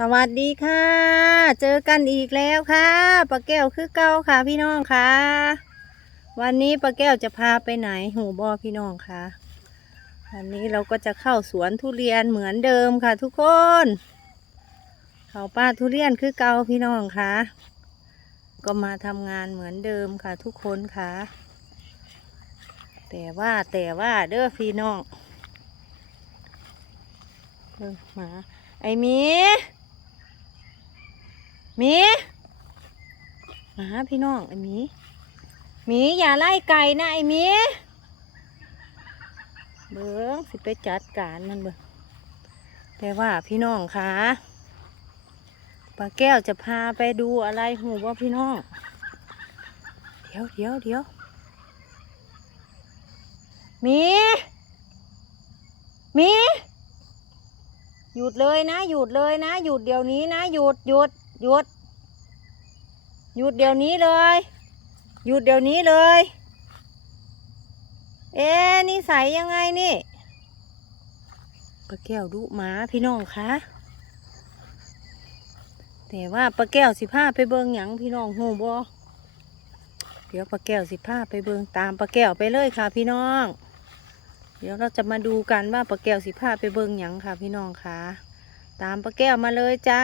สวัสดีค่ะ เจอกันอีกแล้วค่ะปลาแก้วคือเก่าค่ะพี่น้องค่ะ วันนี้ปลาแก้วจะพาไปไหนหูบอพี่น้องค่ะ วันนี้เราก็จะเข้าสวนทุเรียนเหมือนเดิมค่ะ ทุกคน เขาป้าทุเรียนคือเก่าพี่น้องค่ะ ก็มาทำงานเหมือนเดิมค่ะ ทุกคนค่ะ แต่ว่าแต่ว่าเด้อพี่น้องเออหมาไอห มีมีหาพี่น้องไอหมีมีอย่าไล่ไก่นะไอหมีเบิ้งสิไปจัดการมันเบิ้งแต่ว่าพี่น้องคะป้าแก้วจะพาไปดูอะไรหูว่าพี่น้อง เดี๋ยวเดี๋ยวเดี๋ยวมีมีหยุดเลยนะ หยุดเลยนะ หยุดเดี๋ยวนี้นะ หยุดหยุด หยุด หยุดเดี๋ยวนี้เลย หยุดเดี๋ยวนี้เลย เอ๊นิสัยยังไงนี่ป้าแก้วดุหมาพี่น้องคะแต่ว่าป้าแก้วสิพาไปเบิงหยังพี่น้องหูบอเดี๋ยวป้าแก้วสิพาไปเบิงตามป้าแก้วไปเลยค่ะ พี่น้อง เดี๋ยวเราจะมาดูกันว่าปลาแก้วสิพาไปเบิงหยังค่ะ พี่น้องคะตามปลาแก้วมาเลยจ้า